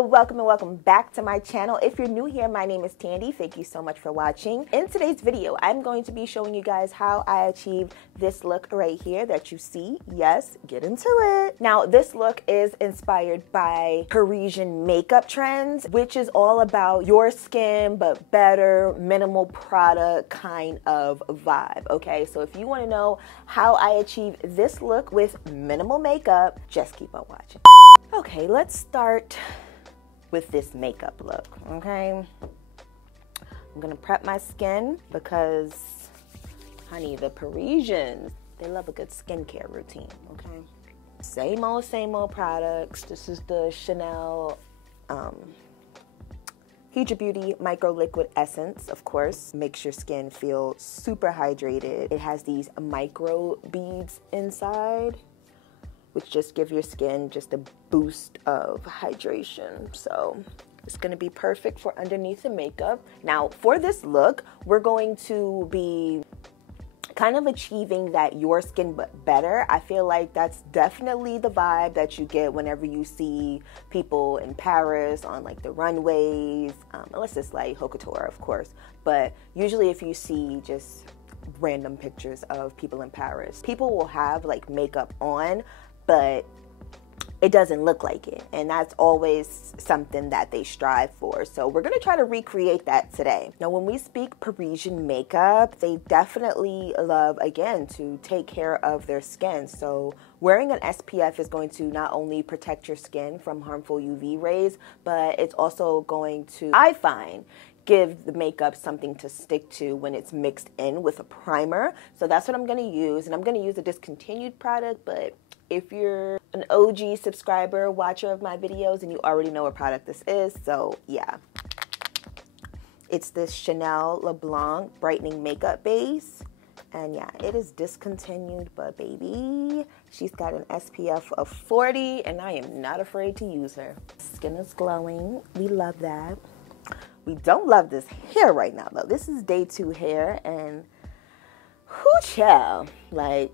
Welcome and welcome back to my channel. If you're new here, my name is Tandy. Thank you so much for watching. In today's video, I'm going to be showing you guys how I achieved this look right here that you see. Yes, get into it. Now, this look is inspired by Parisian makeup trends, which is all about your skin, but better, minimal product kind of vibe, okay? So if you want to know how I achieved this look with minimal makeup, just keep on watching. Okay, let's start with this makeup look, okay? I'm gonna prep my skin because, honey, the Parisians, they love a good skincare routine, okay? Same old products. This is the Chanel Colada Beauty Micro Liquid Essence, of course. Makes your skin feel super hydrated. It has these micro beads inside, which just give your skin just a boost of hydration. So it's gonna be perfect for underneath the makeup. Now for this look, we're going to be kind of achieving that your skin but better. I feel like that's definitely the vibe that you get whenever you see people in Paris on like the runways, unless it's like haute couture, of course. But usually if you see just random pictures of people in Paris, people will have like makeup on, but it doesn't look like it. And that's always something that they strive for. So we're gonna try to recreate that today. Now, when we speak Parisian makeup, they definitely love, again, to take care of their skin. So wearing an SPF is going to not only protect your skin from harmful UV rays, but it's also going to, I find, give the makeup something to stick to when it's mixed in with a primer. So that's what I'm gonna use. And I'm gonna use a discontinued product, but if you're an OG subscriber, watcher of my videos, and you already know what product this is, so yeah. It's this Chanel LeBlanc Brightening Makeup Base. And yeah, it is discontinued, but baby, she's got an SPF of 40, and I am not afraid to use her. Skin is glowing. We love that. We don't love this hair right now, though. This is day 2 hair, and whoo, child, like,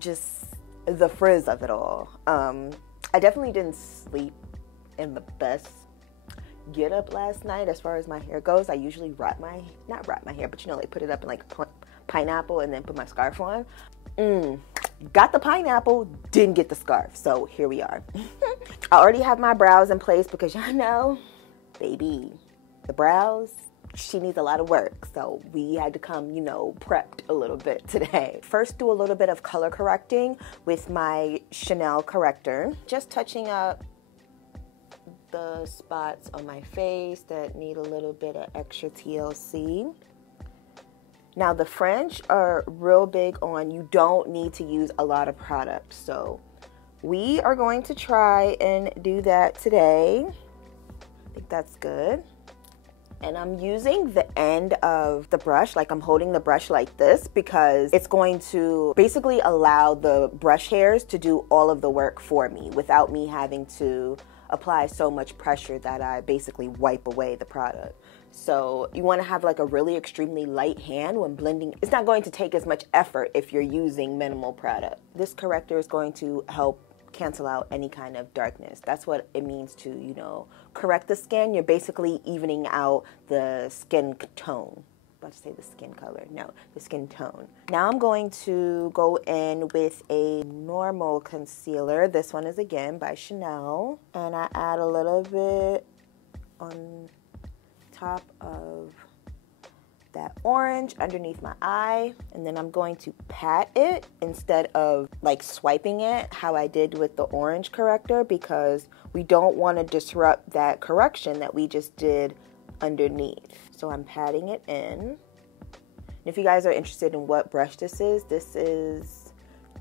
just the frizz of it all. I definitely didn't sleep in the best get up last night as far as my hair goes. I usually not wrap my hair, but you know, like put it up in like a pineapple and then put my scarf on. Got the pineapple, didn't get the scarf, so here we are. I already have my brows in place because y'all know, baby, the brows, she needs a lot of work, so we had to come, you know, prepped a little bit today. First, do a little bit of color correcting with my Chanel corrector. Just touching up the spots on my face that need a little bit of extra TLC. Now, the French are real big on you don't need to use a lot of product, so we are going to try and do that today. I think that's good. And I'm using the end of the brush, like I'm holding the brush like this, because it's going to basically allow the brush hairs to do all of the work for me without me having to apply so much pressure that I basically wipe away the product. So you want to have like a really extremely light hand when blending. It's not going to take as much effort if you're using minimal product. This corrector is going to help cancel out any kind of darkness. That's what it means to, you know, correct the skin. You're basically evening out the skin tone. I'm about to say the skin color. No, the skin tone. Now I'm going to go in with a normal concealer. This one is again by Chanel. And I add a little bit on top of that orange underneath my eye, and then I'm going to pat it instead of like swiping it how I did with the orange corrector, because we don't want to disrupt that correction that we just did underneath. So I'm patting it in. And if you guys are interested in what brush this is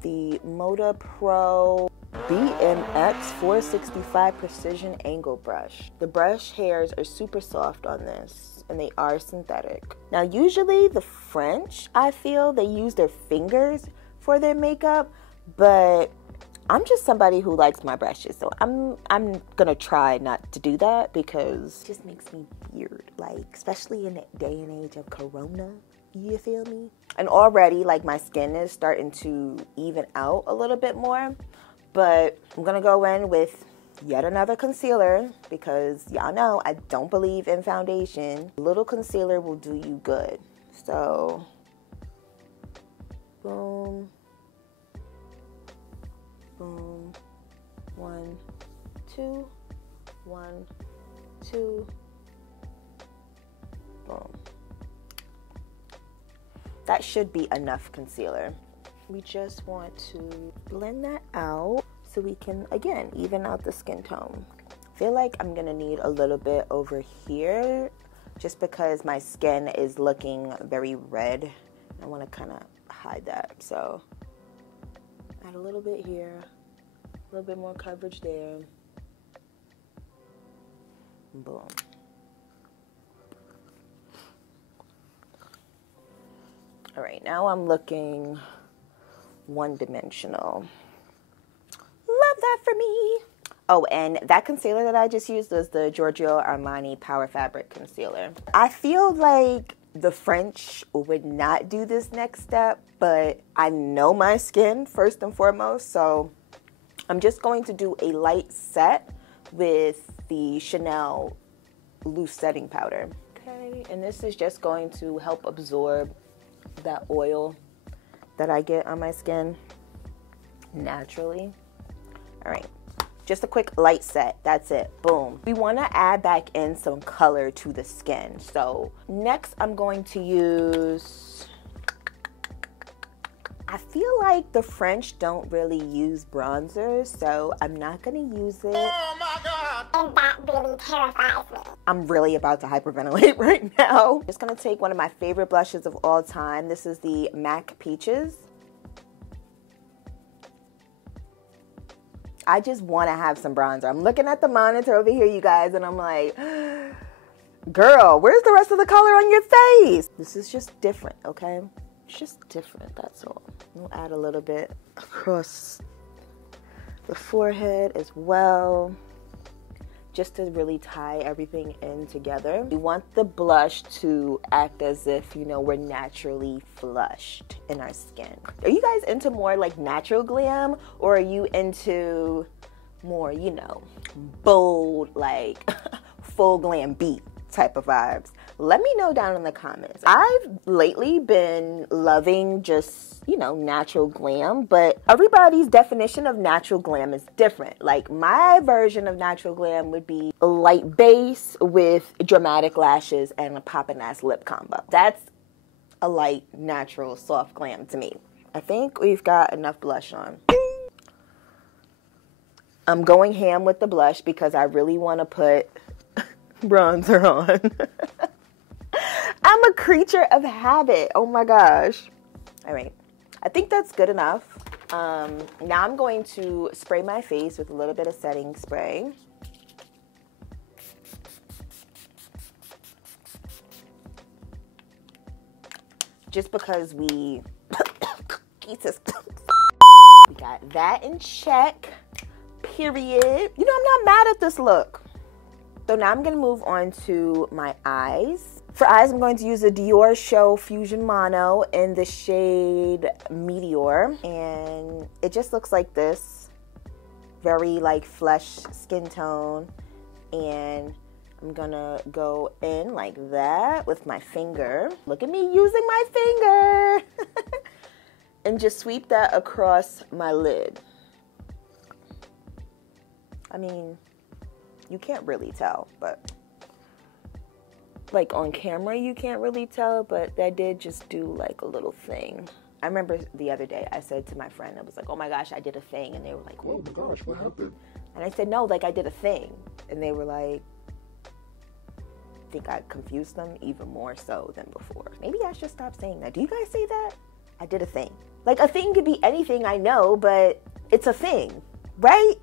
the Moda Pro BMX 465 Precision Angle Brush. The brush hairs are super soft on this, and they are synthetic. Now, usually the French, I feel they use their fingers for their makeup, but I'm just somebody who likes my brushes, so I'm gonna try not to do that because it just makes me weird, like, especially in the day and age of Corona, you feel me? And already, like, my skin is starting to even out a little bit more, but I'm gonna go in with yet another concealer, because y'all know I don't believe in foundation. A little concealer will do you good. So, boom, boom, 1, 2, 1, 2, boom. That should be enough concealer. We just want to blend that out so we can, again, even out the skin tone. I feel like I'm gonna need a little bit over here just because my skin is looking very red. I wanna kinda hide that. So add a little bit here, a little bit more coverage there. Boom. All right, now I'm looking one-dimensional. Love that for me. Oh, and that concealer that I just used was the GIORGIO Armani Power Fabric Concealer. I feel like the French would not do this next step, but I know my skin first and foremost, so I'm just going to do a light set with the Chanel loose setting powder. Okay, and this is just going to help absorb that oil that I get on my skin naturally. All right, just a quick light set, that's it, boom. We wanna add back in some color to the skin. So next I'm going to use, I feel like the French don't really use bronzers, so I'm not gonna use it. Oh my God! And that really terrifies me. I'm really about to hyperventilate right now. Just gonna take one of my favorite blushes of all time. This is the MAC Peaches. I just wanna have some bronzer. I'm looking at the monitor over here, you guys, and I'm like, girl, where's the rest of the color on your face? This is just different, okay? It's just different, that's all. We'll add a little bit across the forehead as well, just to really tie everything in together. We want the blush to act as if, you know, we're naturally flushed in our skin. Are you guys into more like natural glam, or are you into more, you know, bold, like full glam beat type of vibes? Let me know down in the comments. I've lately been loving just, you know, natural glam, but everybody's definition of natural glam is different. Like my version of natural glam would be a light base with dramatic lashes and a poppin' ass lip combo. That's a light, natural, soft glam to me. I think we've got enough blush on. I'm going ham with the blush because I really want to put bronzer on. I'm a creature of habit. Oh my gosh. All right. I think that's good enough. Now I'm going to spray my face with a little bit of setting spray. Just because we got that in check, period. You know, I'm not mad at this look. So now I'm going to move on to my eyes. For eyes, I'm going to use the DIOR Show Fusion Mono in the shade Meteore. And it just looks like this. Very like flesh skin tone. And I'm going to go in like that with my finger. Look at me using my finger. And just sweep that across my lid. I mean, you can't really tell, but like on camera you can't really tell, but that did just do like a little thing. I remember the other day I said to my friend, I was like, oh my gosh, I did a thing, and they were like, oh my gosh, what happened? And I said, no, like I did a thing, and they were like, I think I confused them even more so than before. Maybe I should stop saying that. Do you guys say that? I did a thing. Like a thing could be anything, I know, but it's a thing, right?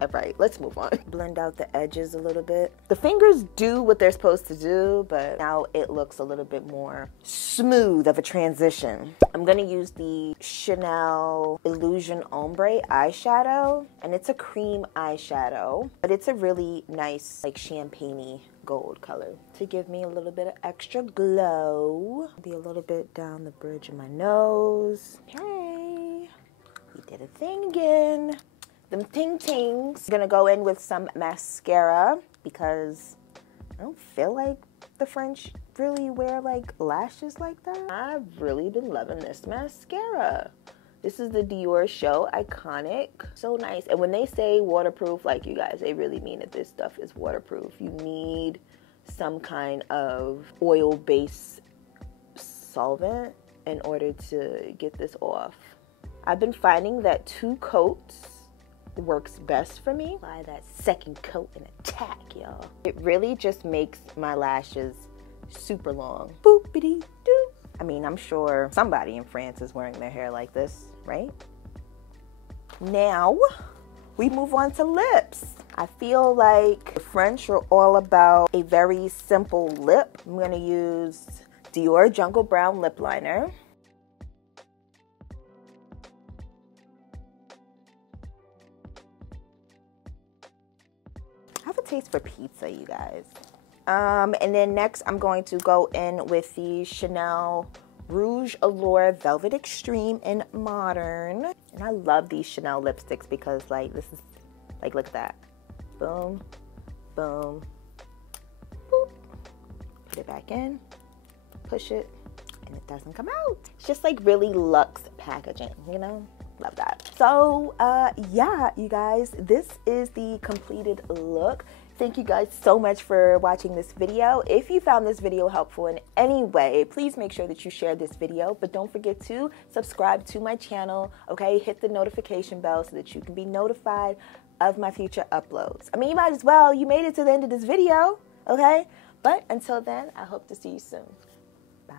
All right, let's move on. Blend out the edges a little bit. The fingers do what they're supposed to do, but now it looks a little bit more smooth of a transition. I'm gonna use the Chanel Illusion Ombre eyeshadow, and it's a cream eyeshadow, but it's a really nice, like champagne-y gold color to give me a little bit of extra glow. Be a little bit down the bridge of my nose. Okay, we did a thing again. them ting-tings. I'm gonna go in with some mascara because I don't feel like the French really wear like lashes like that. I've really been loving this mascara. This is the DIOR Show Iconic. So nice. And when they say waterproof, like you guys, they really mean that this stuff is waterproof. You need some kind of oil-based solvent in order to get this off. I've been finding that 2 coats works best for me. Apply that second coat and attack, y'all. It really just makes my lashes super long. Boopity-doo. I mean, I'm sure somebody in France is wearing their hair like this, right? Now, we move on to lips. I feel like the French are all about a very simple lip. I'm gonna use DIOR Jungle Brown Lip Liner. I have a taste for pizza, you guys. And then next I'm going to go in with the Chanel Rouge Allure Velvet Extreme in Modern. And I love these Chanel lipsticks because like this is, like look at that. Boom, boom, boop. Put it back in, push it, and it doesn't come out. It's just like really luxe packaging, you know? Love that. So yeah, you guys, this is the completed look. Thank you guys so much for watching this video. If you found this video helpful in any way, please make sure that you share this video, but don't forget to subscribe to my channel, okay? Hit the notification bell so that you can be notified of my future uploads. I mean, you might as well, you made it to the end of this video, okay? But until then, I hope to see you soon. Bye.